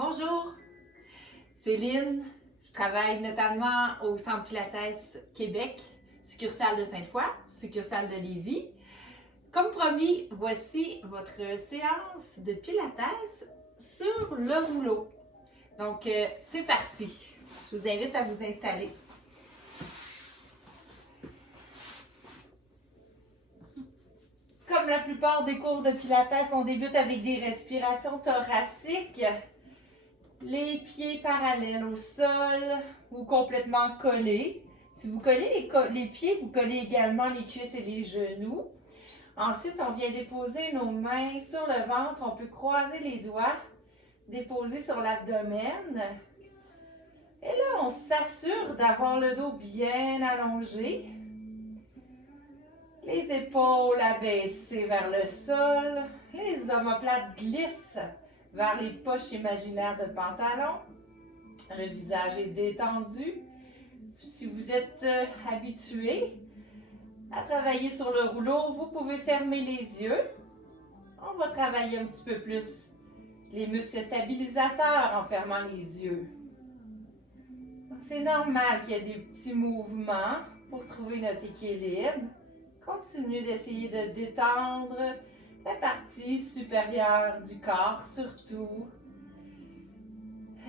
Bonjour, Céline. Je travaille notamment au Centre Pilates Québec, succursale de Sainte-Foy, succursale de Lévis. Comme promis, voici votre séance de Pilates sur le rouleau. Donc, c'est parti. Je vous invite à vous installer. Comme la plupart des cours de Pilates, on débute avec des respirations thoraciques. Les pieds parallèles au sol ou complètement collés. Si vous collez les pieds, vous collez également les cuisses et les genoux. Ensuite, on vient déposer nos mains sur le ventre. On peut croiser les doigts, déposer sur l'abdomen. Et là, on s'assure d'avoir le dos bien allongé. Les épaules abaissées vers le sol. Les omoplates glissent vers les poches imaginaires de pantalon. Le visage est détendu. Si vous êtes habitué à travailler sur le rouleau, vous pouvez fermer les yeux. On va travailler un petit peu plus les muscles stabilisateurs en fermant les yeux. C'est normal qu'il y ait des petits mouvements pour trouver notre équilibre. Continuez d'essayer de détendre la partie supérieure du corps surtout.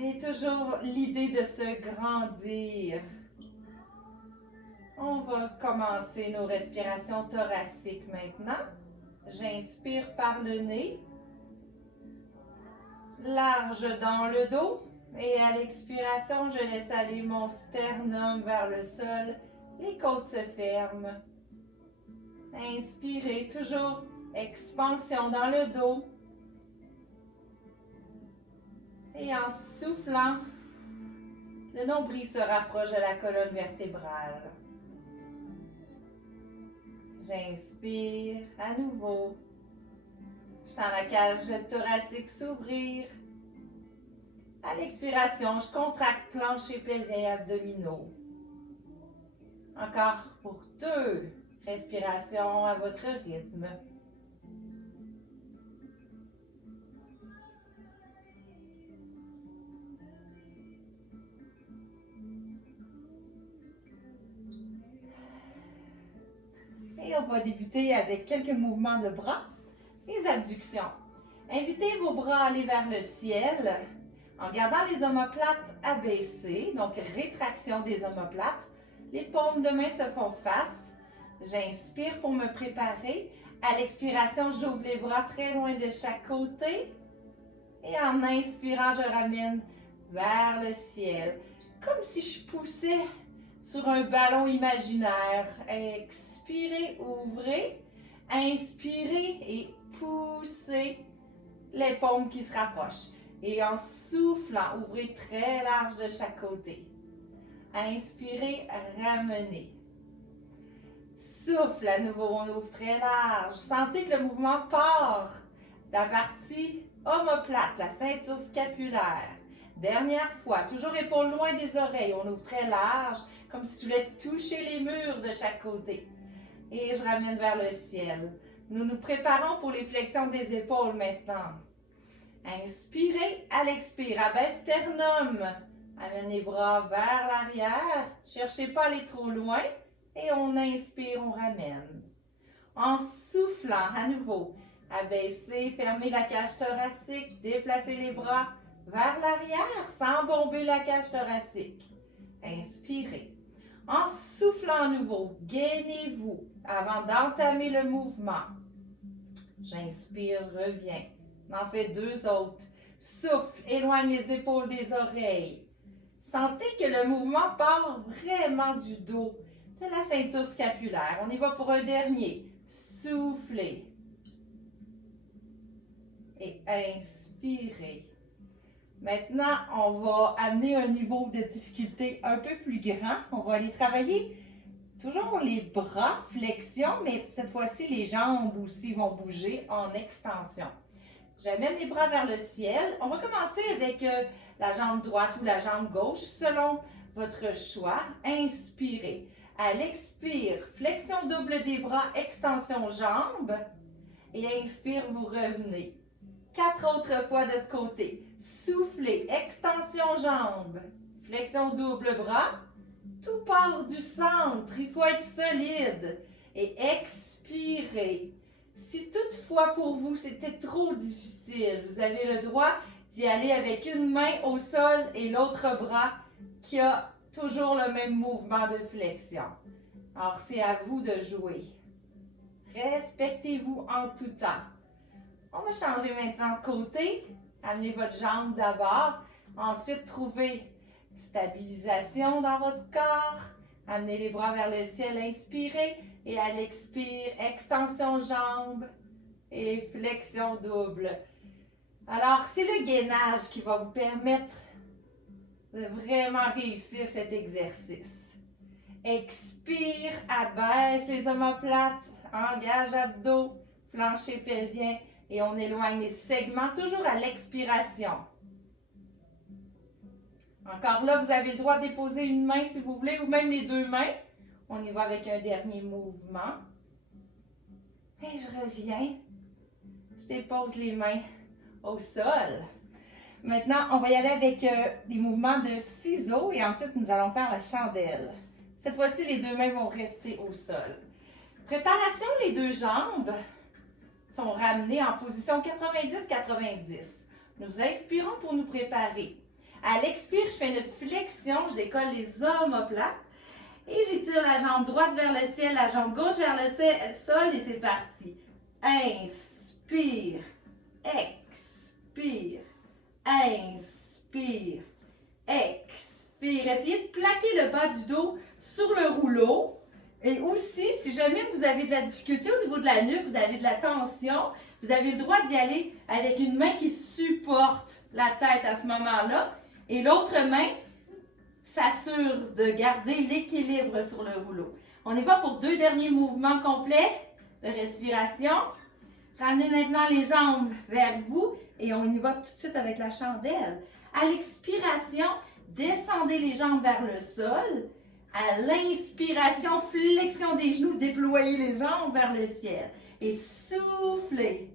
Et toujours l'idée de se grandir. On va commencer nos respirations thoraciques maintenant. J'inspire par le nez. Large dans le dos. Et à l'expiration, je laisse aller mon sternum vers le sol. Les côtes se ferment. Inspirez, toujours expansion dans le dos. Et en soufflant, le nombril se rapproche de la colonne vertébrale. J'inspire à nouveau. Je sens la cage thoracique s'ouvrir. À l'expiration, je contracte plancher pelvien et abdominaux. Encore pour 2 respirations à votre rythme. Et on va débuter avec quelques mouvements de bras. Les abductions. Invitez vos bras à aller vers le ciel en gardant les omoplates abaissées, donc rétraction des omoplates. Les paumes de main se font face. J'inspire pour me préparer. À l'expiration, j'ouvre les bras très loin de chaque côté. Et en inspirant, je ramène vers le ciel, comme si je poussais sur un ballon imaginaire. Expirez, ouvrez. Inspirez et poussez les paumes qui se rapprochent. Et en soufflant, ouvrez très large de chaque côté. Inspirez, ramenez. Souffle à nouveau, on ouvre très large. Sentez que le mouvement part de la partie omoplate, la ceinture scapulaire. Dernière fois, toujours épaules loin des oreilles. On ouvre très large, comme si je voulais toucher les murs de chaque côté. Et je ramène vers le ciel. Nous nous préparons pour les flexions des épaules maintenant. Inspirez, à l'expire, abaisse sternum. Amène les bras vers l'arrière. Cherchez pas à aller trop loin. Et on inspire, on ramène. En soufflant, à nouveau, abaissez, fermez la cage thoracique, déplacez les bras vers l'arrière sans bomber la cage thoracique. Inspirez. En soufflant à nouveau, gainez-vous avant d'entamer le mouvement. J'inspire, reviens. On en fait 2 autres. Souffle, éloigne les épaules des oreilles. Sentez que le mouvement part vraiment du dos, de la ceinture scapulaire. On y va pour un dernier. Soufflez. Et inspirez. Maintenant, on va amener un niveau de difficulté un peu plus grand. On va aller travailler toujours les bras, flexion, mais cette fois-ci, les jambes aussi vont bouger en extension. J'amène les bras vers le ciel. On va commencer avec la jambe droite ou la jambe gauche, selon votre choix. Inspirez. À l'expire, flexion double des bras, extension jambes. Et inspire, vous revenez. 4 autres fois de ce côté. Soufflez, extension jambe, flexion double bras. Tout part du centre, il faut être solide. Et expirez. Si toutefois pour vous c'était trop difficile, vous avez le droit d'y aller avec une main au sol et l'autre bras qui a toujours le même mouvement de flexion. Alors c'est à vous de jouer. Respectez-vous en tout temps. On va changer maintenant de côté. Amenez votre jambe d'abord. Ensuite, trouvez stabilisation dans votre corps. Amenez les bras vers le ciel, inspirez. Et à l'expire, extension jambe et flexion double. Alors, c'est le gainage qui va vous permettre de vraiment réussir cet exercice. Expire, abaisse les omoplates, engage abdos, plancher pelvien et on éloigne les segments, toujours à l'expiration. Encore là, vous avez le droit de déposer une main si vous voulez ou même les deux mains. On y va avec un dernier mouvement. Et je reviens. Je dépose les mains au sol. Maintenant, on va y aller avec des mouvements de ciseaux et ensuite nous allons faire la chandelle. Cette fois-ci, les deux mains vont rester au sol. Préparation, les deux jambes sont ramenées en position 90-90. Nous inspirons pour nous préparer. À l'expire, je fais une flexion, je décolle les omoplates. Et j'étire la jambe droite vers le ciel, la jambe gauche vers le sol et c'est parti. Inspire, expire, inspire, expire. Essayez de plaquer le bas du dos sur le rouleau. Et aussi, si jamais vous avez de la difficulté au niveau de la nuque, vous avez de la tension, vous avez le droit d'y aller avec une main qui supporte la tête à ce moment-là et l'autre main s'assure de garder l'équilibre sur le rouleau. On y va pour deux derniers mouvements complets de respiration. Ramenez maintenant les jambes vers vous et on y va tout de suite avec la chandelle. À l'expiration, descendez les jambes vers le sol. À l'inspiration, flexion des genoux, déployez les jambes vers le ciel. Et soufflez.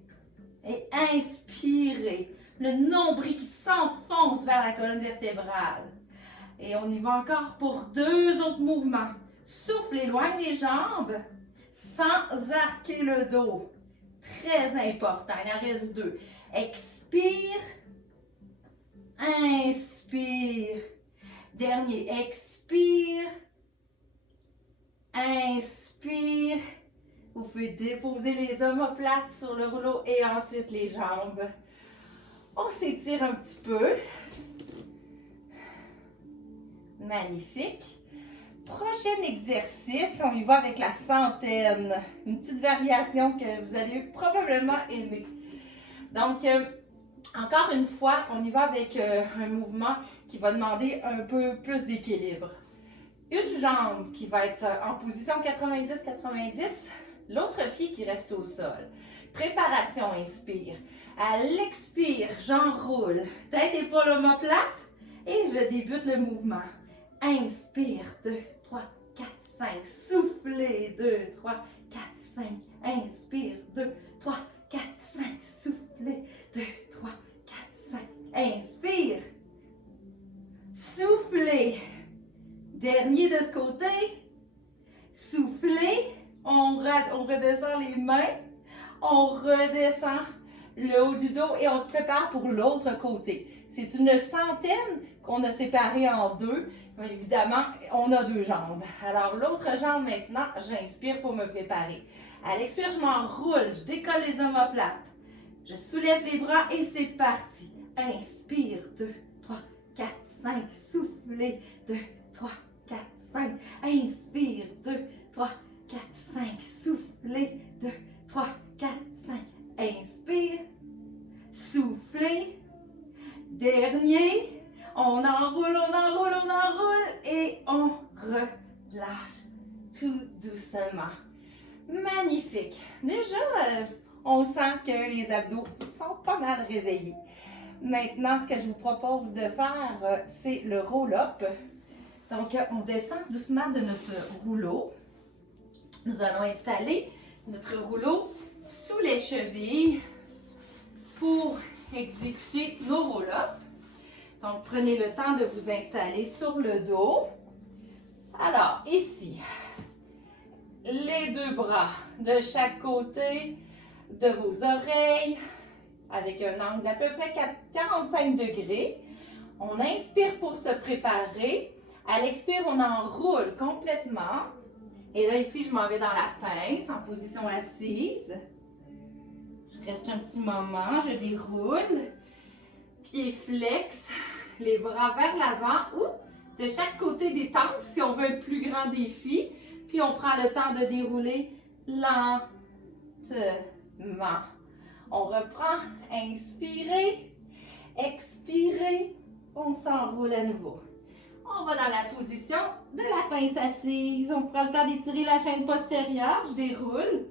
Et inspirez. Le nombril qui s'enfonce vers la colonne vertébrale. Et on y va encore pour deux autres mouvements. Souffle, éloigne les jambes sans arquer le dos. Très important, il en reste deux. Expire, inspire. Dernier, expire, inspire. Vous pouvez déposer les omoplates sur le rouleau et ensuite les jambes. On s'étire un petit peu. Magnifique. Prochain exercice, on y va avec la centaine. Une petite variation que vous allez probablement aimer. Donc, encore une fois, on y va avec un mouvement qui va demander un peu plus d'équilibre. Une jambe qui va être en position 90-90, l'autre pied qui reste au sol. Préparation, inspire. À l'expire, j'enroule. Tête épaule omoplate et je débute le mouvement. Inspire, 2, 3, 4, 5. Soufflez, 2, 3, 4, 5. Inspire, 2, 3, 4, 5. Soufflez, 2, 3, 4, 5. Inspire. Soufflez. Dernier de ce côté. Soufflez. On redescend les mains. On redescend le haut du dos et on se prépare pour l'autre côté. C'est une centaine qu'on a séparée en deux. Évidemment, on a deux jambes. Alors, l'autre jambe maintenant, j'inspire pour me préparer. À l'expire, je m'enroule, je décolle les omoplates. Je soulève les bras et c'est parti. Inspire, 2, 3, 4, 5. Soufflez, 2, 3, 4, 5. Inspire, 2, 3, 4, 5. Soufflez, 2, 3, 4, 5. Inspire. Soufflez. Dernier. On enroule, on enroule, on enroule et on relâche tout doucement. Magnifique. Déjà, on sent que les abdos sont pas mal réveillés. Maintenant, ce que je vous propose de faire, c'est le roll-up. Donc, on descend doucement de notre rouleau. Nous allons installer notre rouleau sous les chevilles pour exécuter nos roll-up. Donc, prenez le temps de vous installer sur le dos. Alors, ici, les deux bras de chaque côté de vos oreilles avec un angle d'à peu près 45 degrés. On inspire pour se préparer. À l'expire, on enroule complètement. Et là, ici, je m'en vais dans la pince en position assise. Je reste un petit moment, je déroule. Pieds flex, les bras vers l'avant ou de chaque côté des tempes si on veut un plus grand défi. Puis on prend le temps de dérouler lentement. On reprend, inspirez, expirez, on s'enroule à nouveau. On va dans la position de la pince assise. On prend le temps d'étirer la chaîne postérieure, je déroule.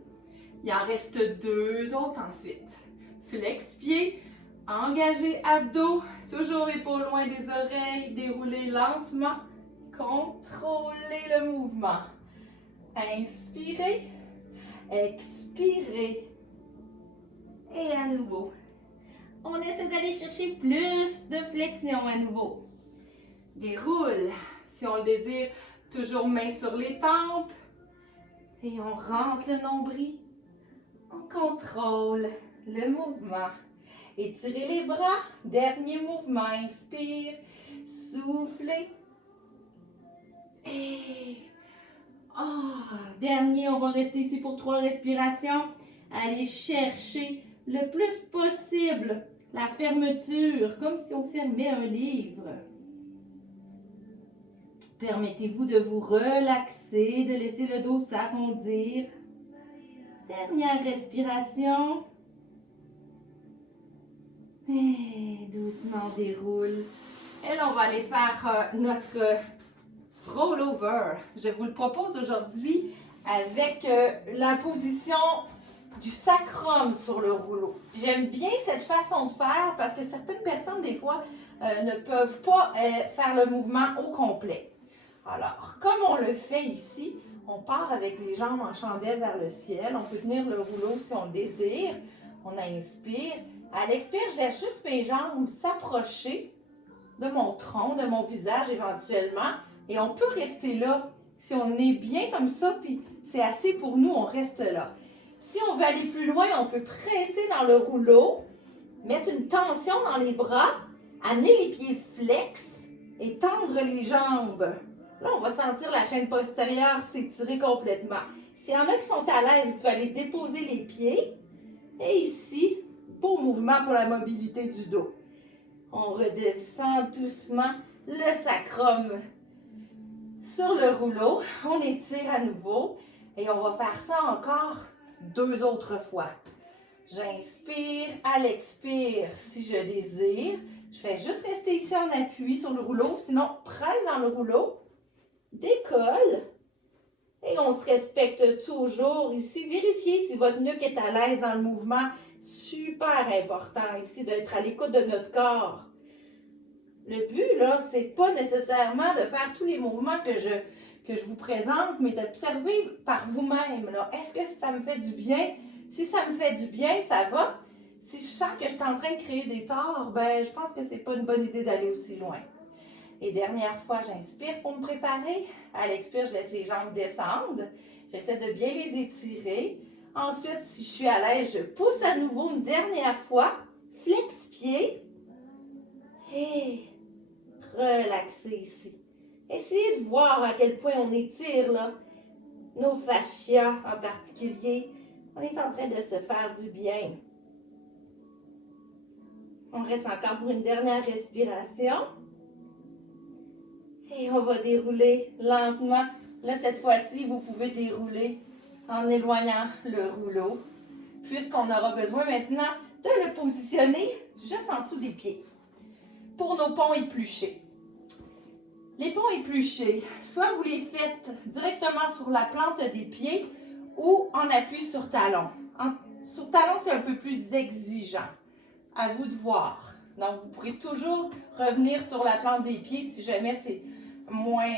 Il en reste deux autres ensuite. Flex pied, engagez abdos, toujours épaules loin des oreilles, déroulez lentement, contrôlez le mouvement. Inspirez, expirez. Et à nouveau, on essaie d'aller chercher plus de flexion à nouveau. Déroule, si on le désire, toujours main sur les tempes. Et on rentre le nombril. On contrôle le mouvement. Étirez les bras. Dernier mouvement. Inspire, soufflez. Et dernier, on va rester ici pour 3 respirations. Allez chercher le plus possible la fermeture, comme si on fermait un livre. Permettez-vous de vous relaxer, de laisser le dos s'arrondir. Dernière respiration. Et doucement on déroule. Et là, on va aller faire notre rollover. Je vous le propose aujourd'hui avec la position du sacrum sur le rouleau. J'aime bien cette façon de faire parce que certaines personnes, des fois, ne peuvent pas faire le mouvement au complet. Alors, comme on le fait ici, on part avec les jambes en chandelle vers le ciel. On peut tenir le rouleau si on le désire. On inspire. À l'expire, je laisse juste mes jambes s'approcher de mon tronc, de mon visage éventuellement. Et on peut rester là. Si on est bien comme ça, puis c'est assez pour nous, on reste là. Si on veut aller plus loin, on peut presser dans le rouleau, mettre une tension dans les bras, amener les pieds flex et tendre les jambes. Là, on va sentir la chaîne postérieure s'étirer complètement. S'il y en a qui sont à l'aise, vous pouvez aller déposer les pieds. Et ici, beau mouvement pour la mobilité du dos. On redescend doucement le sacrum sur le rouleau. On étire à nouveau. Et on va faire ça encore 2 autres fois. J'inspire, à l'expire si je désire. Je fais juste rester ici en appui sur le rouleau. Sinon, presse dans le rouleau. Décolle. Et on se respecte toujours ici. Vérifiez si votre nuque est à l'aise dans le mouvement. Super important ici d'être à l'écoute de notre corps. Le but, là, c'est pas nécessairement de faire tous les mouvements que je vous présente, mais d'observer par vous-même. Est-ce que ça me fait du bien? Si ça me fait du bien, ça va. Si je sens que je suis en train de créer des torts, ben, je pense que c'est pas une bonne idée d'aller aussi loin. Et dernière fois, j'inspire pour me préparer. À l'expire, je laisse les jambes descendre. J'essaie de bien les étirer. Ensuite, si je suis à l'aise, je pousse à nouveau une dernière fois. Flex pied. Et relaxez ici. Essayez de voir à quel point on étire là, nos fascias en particulier. On est en train de se faire du bien. On reste encore pour une dernière respiration. Et on va dérouler lentement. Là, cette fois-ci, vous pouvez dérouler en éloignant le rouleau, puisqu'on aura besoin maintenant de le positionner juste en dessous des pieds pour nos ponts épluchés. Les ponts épluchés, soit vous les faites directement sur la plante des pieds ou en appui sur talon. Sur talon, c'est un peu plus exigeant. À vous de voir. Donc, vous pourrez toujours revenir sur la plante des pieds si jamais c'est moins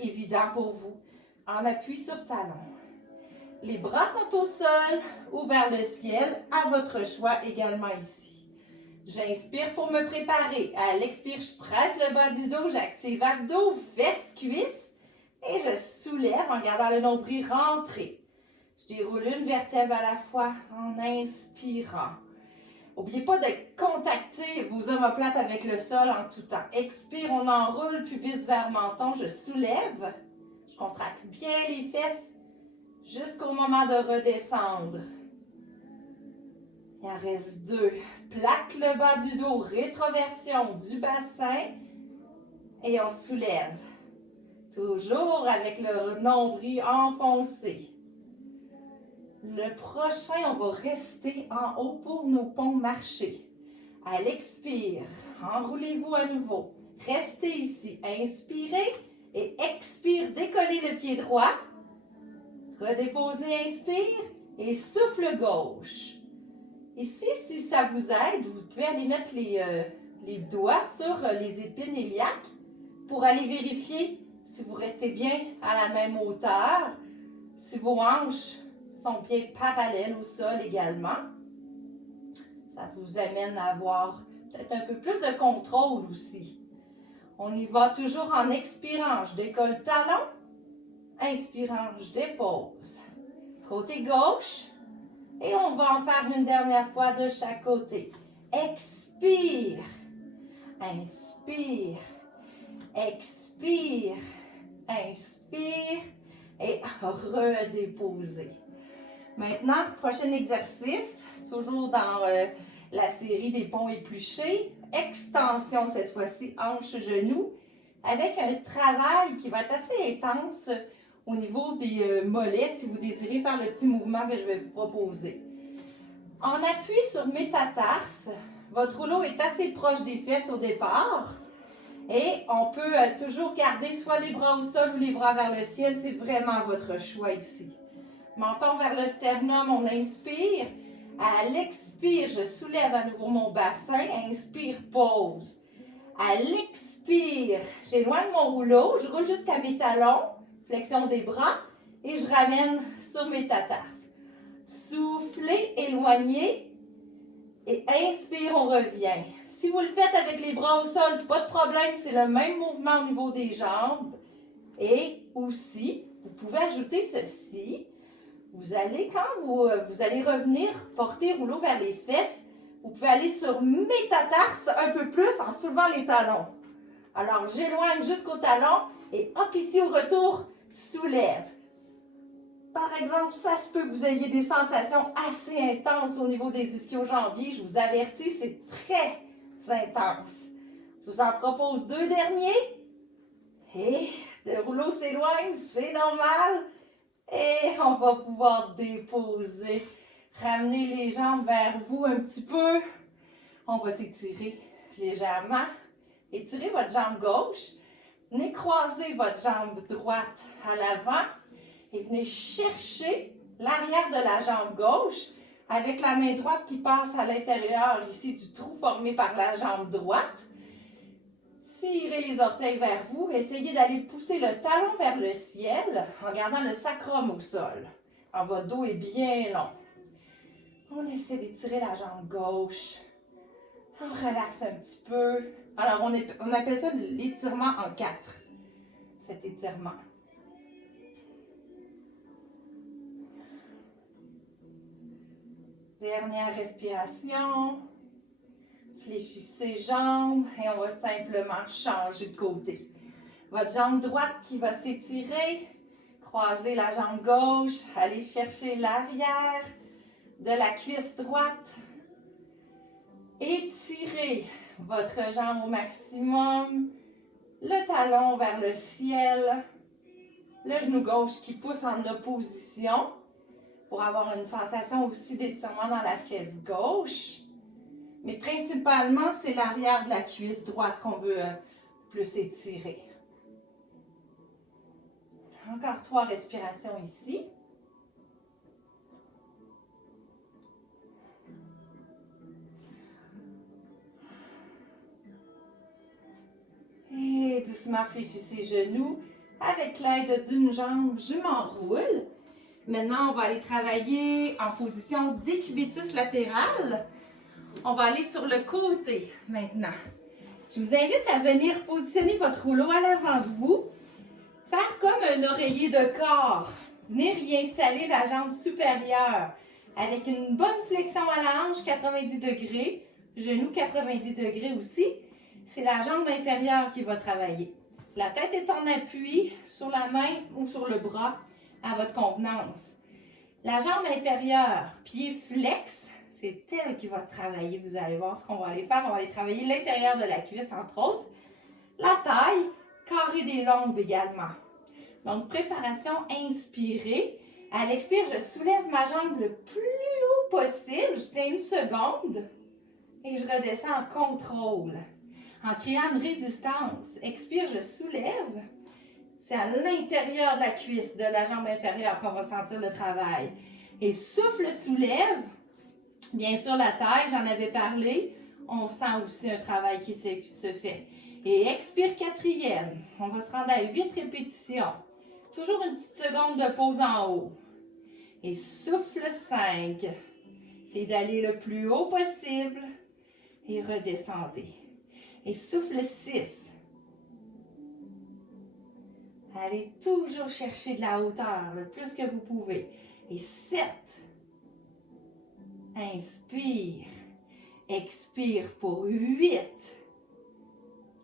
évident pour vous. En appui sur talon. Les bras sont au sol ou vers le ciel, à votre choix également ici. J'inspire pour me préparer. À l'expire, je presse le bas du dos, j'active abdos, fesses, cuisses. Et je soulève en gardant le nombril rentré. Je déroule une vertèbre à la fois en inspirant. N'oubliez pas de contacter vos omoplates avec le sol en tout temps. Expire, on enroule, pubis vers menton, je soulève. Je contracte bien les fesses jusqu'au moment de redescendre. Il en reste 2. Plaque le bas du dos, rétroversion du bassin et on soulève. Toujours avec le nombril enfoncé. Le prochain, on va rester en haut pour nos ponts marchés. À l'expire, enroulez-vous à nouveau. Restez ici. Inspirez et expire. Décollez le pied droit. Redéposez, inspire et souffle gauche. Ici, si ça vous aide, vous pouvez aller mettre les doigts sur les épines iliaques pour aller vérifier si vous restez bien à la même hauteur, si vos hanches sont bien parallèles au sol également. Ça vous amène à avoir peut-être un peu plus de contrôle aussi. On y va toujours en expirant. Je décolle le talon. Inspirant, je dépose. Côté gauche. Et on va en faire une dernière fois de chaque côté. Expire. Inspire. Expire. Inspire. Et redéposer. Maintenant, prochain exercice, toujours dans la série des ponts épluchés. Extension cette fois-ci, hanches-genoux, avec un travail qui va être assez intense au niveau des mollets si vous désirez faire le petit mouvement que je vais vous proposer. En appui sur métatarse, votre rouleau est assez proche des fesses au départ et on peut toujours garder soit les bras au sol ou les bras vers le ciel, c'est vraiment votre choix ici. Menton vers le sternum, on inspire. À l'expire, je soulève à nouveau mon bassin. Inspire, pause. À l'expire, j'éloigne mon rouleau. Je roule jusqu'à mes talons. Flexion des bras. Et je ramène sur mes métatarses. Soufflez, éloignez. Et inspire, on revient. Si vous le faites avec les bras au sol, pas de problème. C'est le même mouvement au niveau des jambes. Et aussi, vous pouvez ajouter ceci. Vous allez, quand vous allez revenir porter rouleau vers les fesses, vous pouvez aller sur métatarse un peu plus en soulevant les talons. Alors, j'éloigne jusqu'au talon et hop, ici au retour, soulève. Par exemple, ça se peut que vous ayez des sensations assez intenses au niveau des ischio-jambiers. Je vous avertis, c'est très intense. Je vous en propose 2 derniers. Et le rouleau s'éloigne, c'est normal. Et on va pouvoir déposer. Ramenez les jambes vers vous un petit peu. On va s'étirer légèrement. Étirez votre jambe gauche. Venez croiser votre jambe droite à l'avant. Et venez chercher l'arrière de la jambe gauche avec la main droite qui passe à l'intérieur ici du trou formé par la jambe droite. Tirez les orteils vers vous. Essayez d'aller pousser le talon vers le ciel en gardant le sacrum au sol. Alors, votre dos est bien long. On essaie d'étirer la jambe gauche. On relaxe un petit peu. Alors, on appelle ça l'étirement en 4. Cet étirement. Dernière respiration. Fléchissez jambes et on va simplement changer de côté. Votre jambe droite qui va s'étirer. Croisez la jambe gauche. Allez chercher l'arrière de la cuisse droite. Étirez votre jambe au maximum. Le talon vers le ciel. Le genou gauche qui pousse en opposition pour avoir une sensation aussi d'étirement dans la fesse gauche. Mais principalement, c'est l'arrière de la cuisse droite qu'on veut plus étirer. Encore 3 respirations ici. Et doucement fléchissez genoux. Avec l'aide d'une jambe, je m'enroule. Maintenant, on va aller travailler en position décubitus latéral. On va aller sur le côté maintenant. Je vous invite à venir positionner votre rouleau à l'avant de vous. Faire comme un oreiller de corps. Venir y installer la jambe supérieure avec une bonne flexion à la hanche 90 degrés, genou 90 degrés aussi. C'est la jambe inférieure qui va travailler. La tête est en appui sur la main ou sur le bras à votre convenance. La jambe inférieure, pied flex, c'est elle qui va travailler. Vous allez voir ce qu'on va aller faire. On va aller travailler l'intérieur de la cuisse, entre autres. La taille, carré des lombes également. Donc, préparation, inspirez. À l'expire, je soulève ma jambe le plus haut possible. Je tiens une seconde et je redescends en contrôle. En créant une résistance. Expire, je soulève. C'est à l'intérieur de la cuisse, de la jambe inférieure qu'on va sentir le travail. Et souffle, soulève. Bien sûr, la taille, j'en avais parlé. On sent aussi un travail qui se fait. Et expire, quatrième. On va se rendre à 8 répétitions. Toujours une petite seconde de pause en haut. Et souffle 5. C'est d'aller le plus haut possible. Et redescendez. Et souffle 6. Allez toujours chercher de la hauteur, le plus que vous pouvez. Et 7. Inspire. Expire pour 8.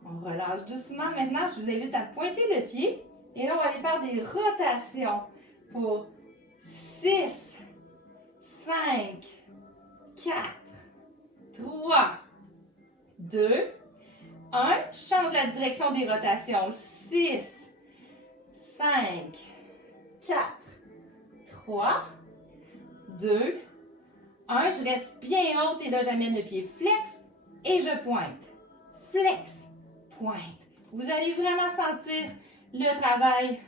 On relâche doucement. Maintenant, je vous invite à pointer le pied. Et là, on va aller faire des rotations pour 6, 5, 4, 3, 2, 1. Change la direction des rotations. 6, 5, 4, 3, 2, 1. Je reste bien haute et là, j'amène le pied flex et je pointe. Flex, pointe. Vous allez vraiment sentir le travail,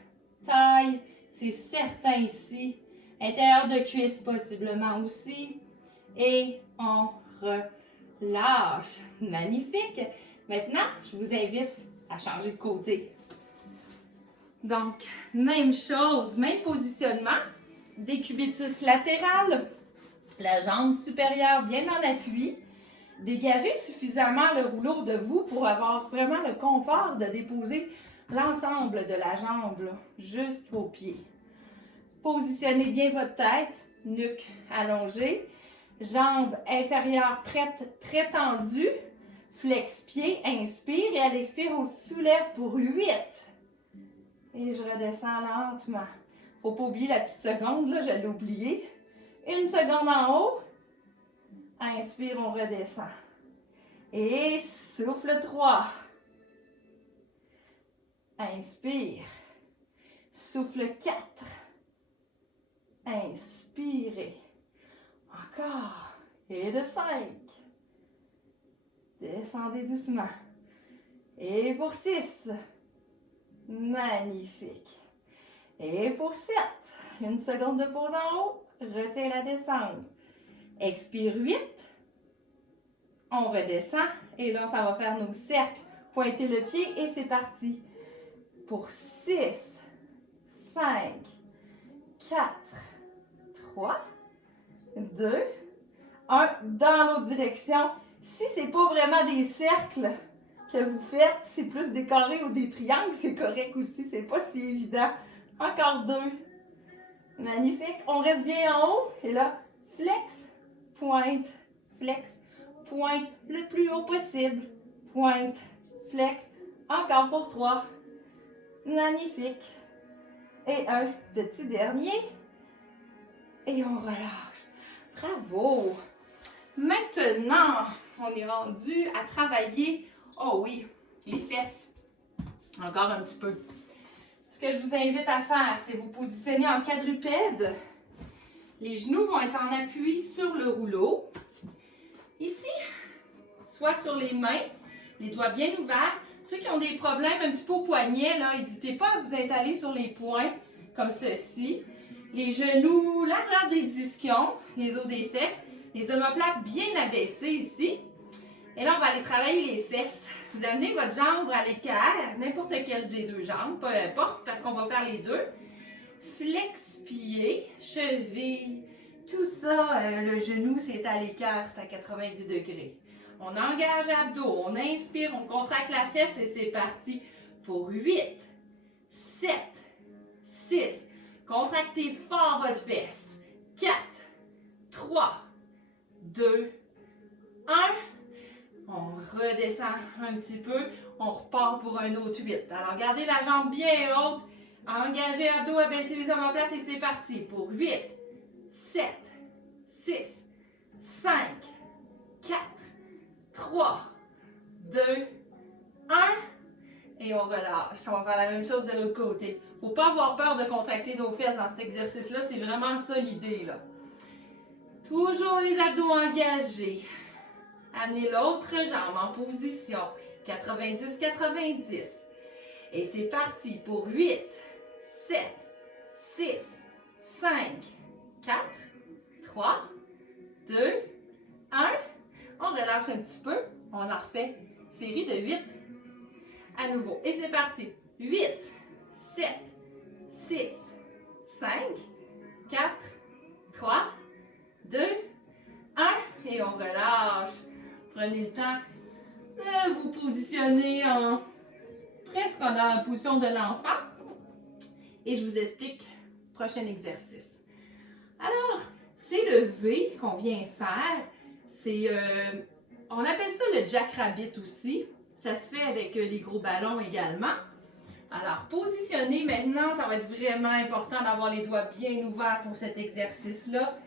taille, c'est certain ici. Intérieur de cuisse possiblement aussi. Et on relâche. Magnifique. Maintenant, je vous invite à changer de côté. Donc, même chose, même positionnement. Décubitus latéral. La jambe supérieure bien en appui. Dégagez suffisamment le rouleau de vous pour avoir vraiment le confort de déposer l'ensemble de la jambe là, jusqu'au pied. Positionnez bien votre tête, nuque allongée, jambe inférieure prête, très tendue, flex pied, inspire et à l'expire, on se soulève pour 8. Et je redescends lentement. Faut pas oublier la petite seconde, là, je l'ai oublié. Une seconde en haut. Inspire, on redescend. Et souffle 3. Inspire. Souffle 4. Inspirez. Encore. Et de 5. Descendez doucement. Et pour 6. Magnifique. Et pour 7. Une seconde de pause en haut. Retiens la descente. Expire 8. On redescend. Et là, ça va faire nos cercles. Pointez le pied et c'est parti. Pour 6, 5, 4, 3, 2, 1. Dans l'autre direction. Si ce n'est pas vraiment des cercles que vous faites, c'est plus des carrés ou des triangles, c'est correct aussi. C'est pas si évident. Encore 2. Magnifique. On reste bien en haut. Et là, flex, pointe, flex, pointe le plus haut possible. Pointe, flex. Encore pour 3. Magnifique. Et un petit dernier. Et on relâche. Bravo. Maintenant, on est rendu à travailler, oh oui, les fesses. Encore un petit peu. Ce que je vous invite à faire, c'est vous positionner en quadrupède. Les genoux vont être en appui sur le rouleau. Ici, soit sur les mains, les doigts bien ouverts. Ceux qui ont des problèmes un petit peu au poignet, n'hésitez pas à vous installer sur les poings, comme ceci. Les genoux, l'arrière des ischions, les os des fesses, les omoplates bien abaissées ici. Et là, on va aller travailler les fesses. Vous amenez votre jambe à l'équerre, n'importe quelle des deux jambes, peu importe, parce qu'on va faire les deux. Flex pied, cheville, Tout ça, le genou, c'est à l'écart, c'est à 90 degrés. On engage l'abdos, on inspire, on contracte la fesse et c'est parti pour 8, 7, 6. Contractez fort votre fesse. 4, 3, 2, 1. On redescend un petit peu. On repart pour un autre 8. Alors, gardez la jambe bien haute. Engagez l'abdos, abaissez les omoplates et c'est parti pour 8, 7, 6, 5, 4, 3, 2, 1. Et on relâche. On va faire la même chose de l'autre côté. Il ne faut pas avoir peur de contracter nos fesses dans cet exercice-là. C'est vraiment ça l'idée, là. Toujours les abdos engagés. Amenez l'autre jambe en position. 90-90. Et c'est parti pour 8, 7, 6, 5, 4, 3, 2, 1. On relâche un petit peu. On en refait. Série de 8. À nouveau. Et c'est parti. 8, 7, 6, 5, 4, 3, 2, 1. Et on relâche. Prenez le temps de vous positionner presque dans la position de l'enfant. Et je vous explique le prochain exercice. Alors, c'est le V qu'on vient faire. On appelle ça le jackrabbit aussi. Ça se fait avec les gros ballons également. Alors, positionnez maintenant, ça va être vraiment important d'avoir les doigts bien ouverts pour cet exercice-là.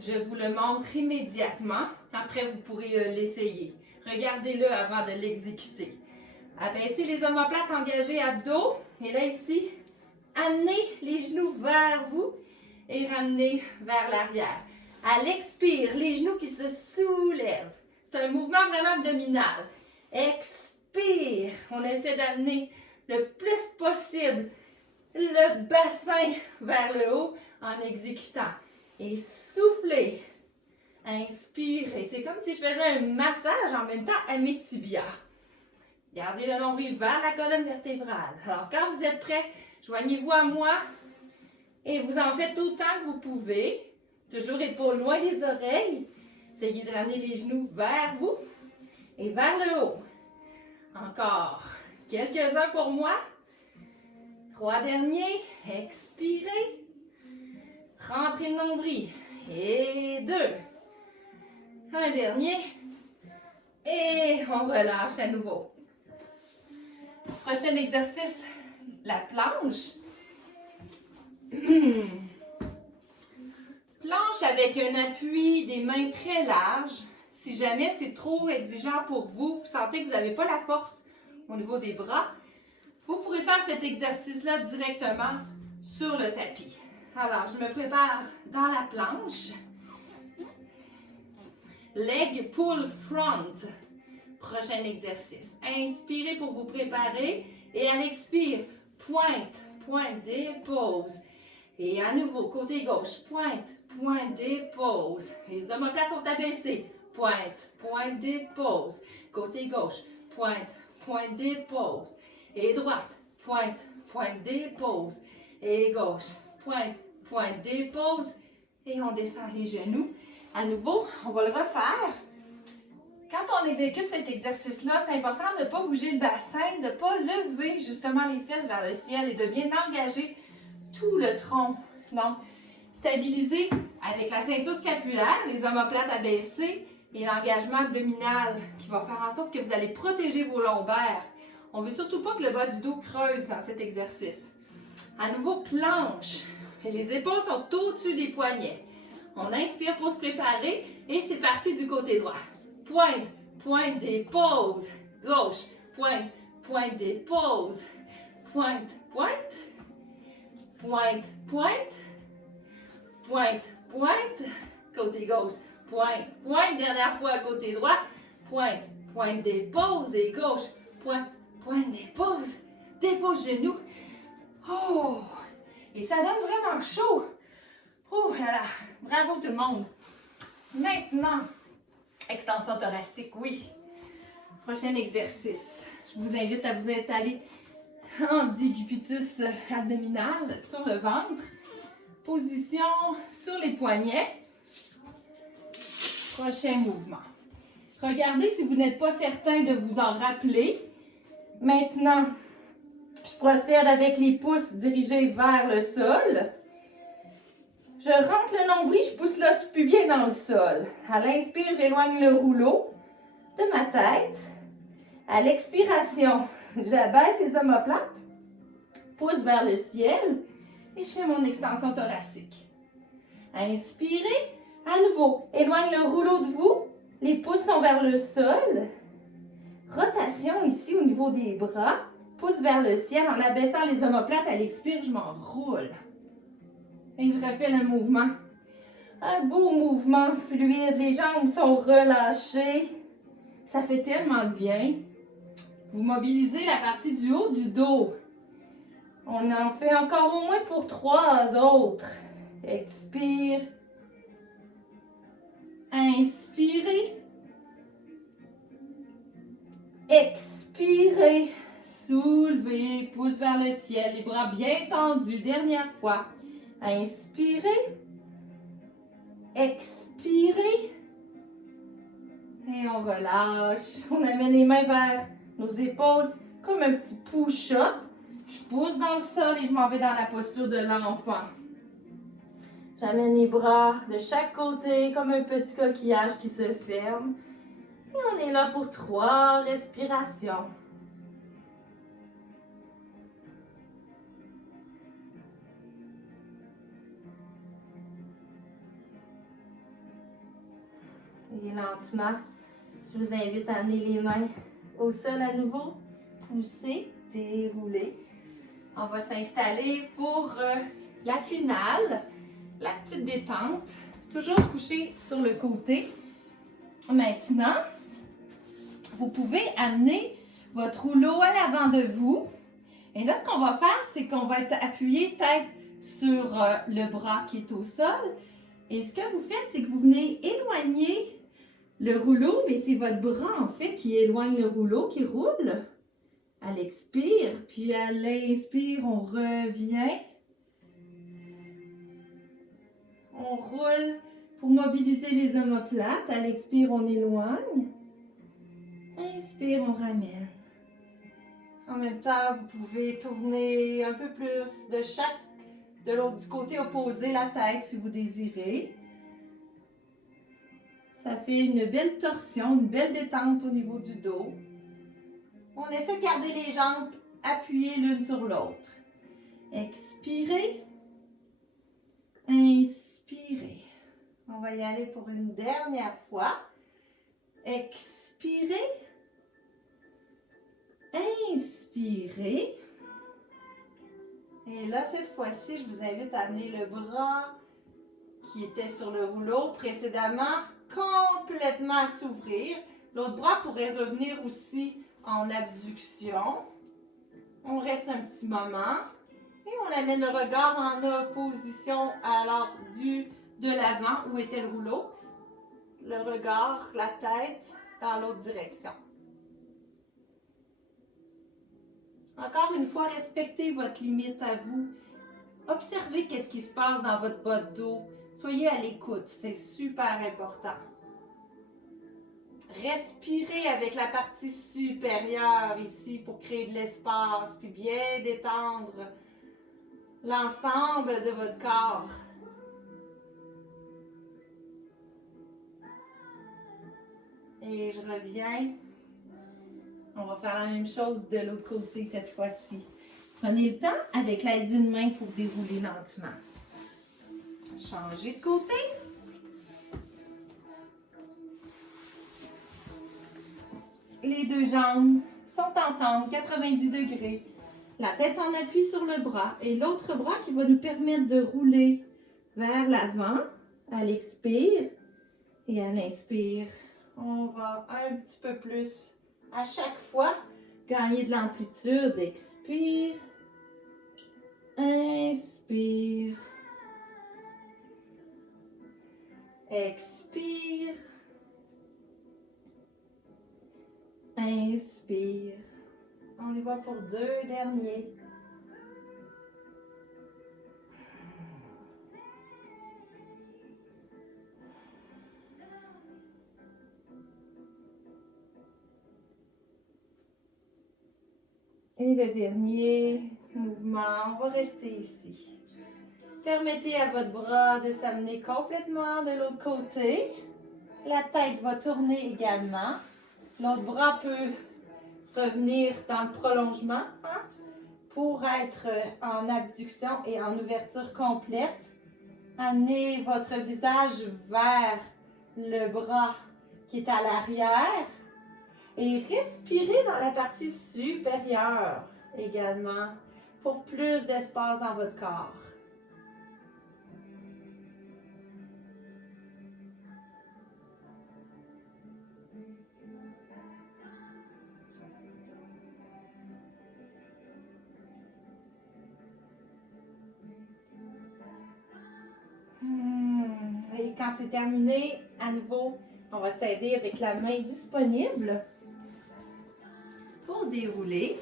Je vous le montre immédiatement. Après, vous pourrez l'essayer. Regardez-le avant de l'exécuter. Abaissez les omoplates, engagez abdos. Et là, ici, amenez les genoux vers vous et ramenez vers l'arrière. À l'expire, les genoux qui se soulèvent. C'est un mouvement vraiment abdominal. Expire. On essaie d'amener le plus possible le bassin vers le haut en exécutant. Et soufflez. Inspire. Et c'est comme si je faisais un massage en même temps à mes tibias. Gardez le nombril vers la colonne vertébrale. Alors, quand vous êtes prêts, joignez-vous à moi et vous en faites autant que vous pouvez. Toujours épaules loin des oreilles. Essayez de ramener les genoux vers vous et vers le haut. Encore quelques-uns pour moi. 3 derniers. Expirez. Rentrez le nombril. Et 2. Un dernier. Et on relâche à nouveau. Prochain exercice, la planche. Planche avec un appui des mains très large. Si jamais c'est trop exigeant pour vous, vous sentez que vous n'avez pas la force au niveau des bras, vous pourrez faire cet exercice-là directement sur le tapis. Alors, je me prépare dans la planche. Leg pull front. Prochain exercice. Inspirez pour vous préparer et à l'expire, pointe, pointe, dépose. Et à nouveau, côté gauche, pointe, pointe, dépose. Les omoplates sont abaissées. Pointe, pointe, dépose. Côté gauche, pointe, pointe, dépose. Et droite, pointe, pointe, dépose. Et gauche, pointe, pointe, dépose. Et on descend les genoux. À nouveau, on va le refaire. Quand on exécute cet exercice-là, c'est important de ne pas bouger le bassin, de ne pas lever justement les fesses vers le ciel et de bien engager tout le tronc. Donc, stabiliser avec la ceinture scapulaire, les omoplates abaissées et l'engagement abdominal qui va faire en sorte que vous allez protéger vos lombaires. On ne veut surtout pas que le bas du dos creuse dans cet exercice. À nouveau, planche. Et les épaules sont au-dessus des poignets. On inspire pour se préparer et c'est parti du côté droit. Pointe, pointe, dépose. Gauche, pointe, pointe, dépose. Pointe, pointe. Pointe, pointe. Pointe, pointe. Côté gauche. Pointe, pointe. Dernière fois, côté droit. Pointe, pointe, dépose. Et gauche. Pointe, pointe, dépose. Dépose genou. Oh! Et ça donne vraiment chaud. Oh là là! Bravo tout le monde! Maintenant, extension thoracique, oui. Prochain exercice. Je vous invite à vous installer en décubitus abdominal sur le ventre. Position sur les poignets. Prochain mouvement. Regardez si vous n'êtes pas certain de vous en rappeler. Maintenant, je procède avec les pouces dirigés vers le sol. Je rentre le nombril, je pousse l'os pubien dans le sol. À l'inspire, j'éloigne le rouleau de ma tête. À l'expiration, j'abaisse les omoplates, pousse vers le ciel et je fais mon extension thoracique. Inspirez, à nouveau, éloigne le rouleau de vous, les pouces sont vers le sol. Rotation ici au niveau des bras, pouce vers le ciel en abaissant les omoplates. À l'expire, je m'enroule. Et je refais le mouvement. Un beau mouvement fluide, les jambes sont relâchées. Ça fait tellement de bien. Vous mobilisez la partie du haut du dos. On en fait encore au moins pour 3 autres. Expire. Inspirez. Expirez. Soulevez, pouce vers le ciel, les bras bien tendus. Dernière fois. Inspirez. Expirez. Et on relâche. On amène les mains vers nos épaules comme un petit push-up. Je pousse dans le sol et je m'en vais dans la posture de l'enfant. J'amène les bras de chaque côté comme un petit coquillage qui se ferme. Et on est là pour 3 respirations. Et lentement, je vous invite à amener les mains au sol à nouveau. Pousser, dérouler. On va s'installer pour la finale, la petite détente. Toujours couché sur le côté. Maintenant, vous pouvez amener votre rouleau à l'avant de vous. Et là, ce qu'on va faire, c'est qu'on va être appuyé tête sur le bras qui est au sol. Et ce que vous faites, c'est que vous venez éloigner le rouleau, mais c'est votre bras, en fait, qui éloigne le rouleau, qui roule. À l'expire, puis à l'inspire, on revient. On roule pour mobiliser les omoplates. À l'expire, on éloigne. Inspire, on ramène. En même temps, vous pouvez tourner un peu plus de l'autre du côté opposé la tête si vous désirez. Ça fait une belle torsion, une belle détente au niveau du dos. On essaie de garder les jambes appuyées l'une sur l'autre. Expirez. Inspirez. On va y aller pour une dernière fois. Expirez. Inspirez. Et là, cette fois-ci, je vous invite à amener le bras qui était sur le rouleau précédemment complètement à s'ouvrir. L'autre bras pourrait revenir aussi en abduction. On reste un petit moment et on amène le regard en opposition alors de l'avant où était le rouleau. Le regard, la tête dans l'autre direction. Encore une fois, respectez votre limite à vous. Observez qu'est-ce qui se passe dans votre bas de dos. Soyez à l'écoute, c'est super important. Respirez avec la partie supérieure ici pour créer de l'espace, puis bien détendre l'ensemble de votre corps. Et je reviens. On va faire la même chose de l'autre côté cette fois-ci. Prenez le temps avec l'aide d'une main pour dérouler lentement. Changez de côté. Les deux jambes sont ensemble, 90 degrés. La tête en appui sur le bras et l'autre bras qui va nous permettre de rouler vers l'avant à l'expire et à l'inspire. On va un petit peu plus à chaque fois gagner de l'amplitude. Expire. Inspire. Expire. Inspire. On y va pour 2 derniers. Et le dernier mouvement, on va rester ici. Permettez à votre bras de s'amener complètement de l'autre côté. La tête va tourner également. L'autre bras peut revenir dans le prolongement pour être en abduction et en ouverture complète. Amenez votre visage vers le bras qui est à l'arrière et respirez dans la partie supérieure également pour plus d'espace dans votre corps. Et quand c'est terminé, à nouveau, on va s'aider avec la main disponible pour dérouler.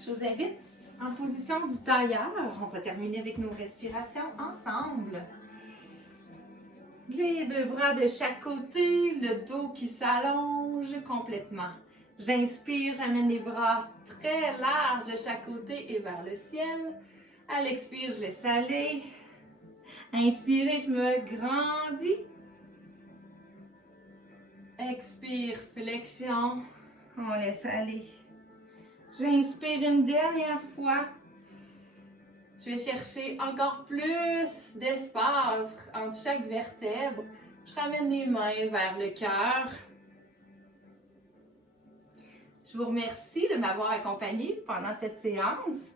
Je vous invite en position du tailleur. On va terminer avec nos respirations ensemble. Les deux bras de chaque côté, le dos qui s'allonge complètement. J'inspire, j'amène les bras très larges de chaque côté et vers le ciel. À l'expire, je laisse aller. Inspirez, je me grandis. Expire, flexion. On laisse aller. J'inspire une dernière fois. Je vais chercher encore plus d'espace entre chaque vertèbre. Je ramène les mains vers le cœur. Je vous remercie de m'avoir accompagné pendant cette séance.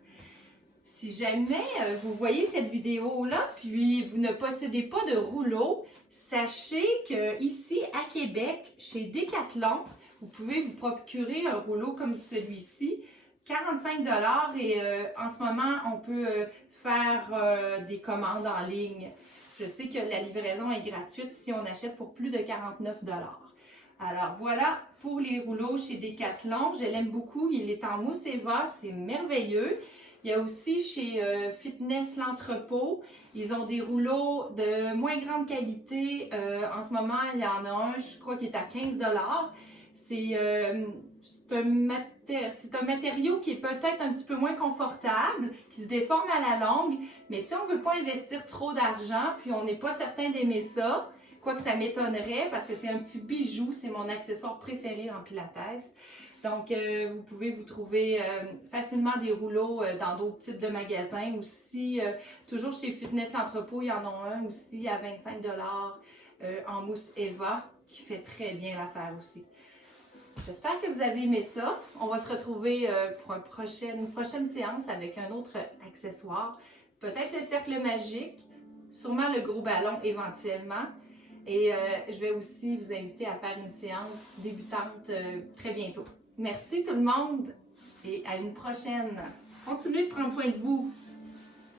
Si jamais vous voyez cette vidéo-là, puis vous ne possédez pas de rouleau, sachez qu'ici à Québec, chez Decathlon, vous pouvez vous procurer un rouleau comme celui-ci, 45 $ et en ce moment, on peut faire des commandes en ligne. Je sais que la livraison est gratuite si on achète pour plus de 49 $. Alors voilà pour les rouleaux chez Decathlon. Je l'aime beaucoup. Il est en mousse Eva, c'est merveilleux. Il y a aussi chez Fitness l'Entrepôt, ils ont des rouleaux de moins grande qualité. En ce moment, il y en a un, je crois qu'il est à 15 $. C'est un matériau qui est peut-être un petit peu moins confortable, qui se déforme à la longue, mais si on ne veut pas investir trop d'argent, puis on n'est pas certain d'aimer ça, quoique ça m'étonnerait parce que c'est un petit bijou, c'est mon accessoire préféré en pilates. Donc, vous pouvez vous trouver facilement des rouleaux dans d'autres types de magasins aussi. Toujours chez Fitness l'Entrepôt, il y en a un aussi à 25 $ en mousse Eva qui fait très bien l'affaire aussi. J'espère que vous avez aimé ça. On va se retrouver pour une prochaine séance avec un autre accessoire. Peut-être le cercle magique, sûrement le gros ballon éventuellement. Et je vais aussi vous inviter à faire une séance débutante très bientôt. Merci tout le monde et à une prochaine. Continuez de prendre soin de vous.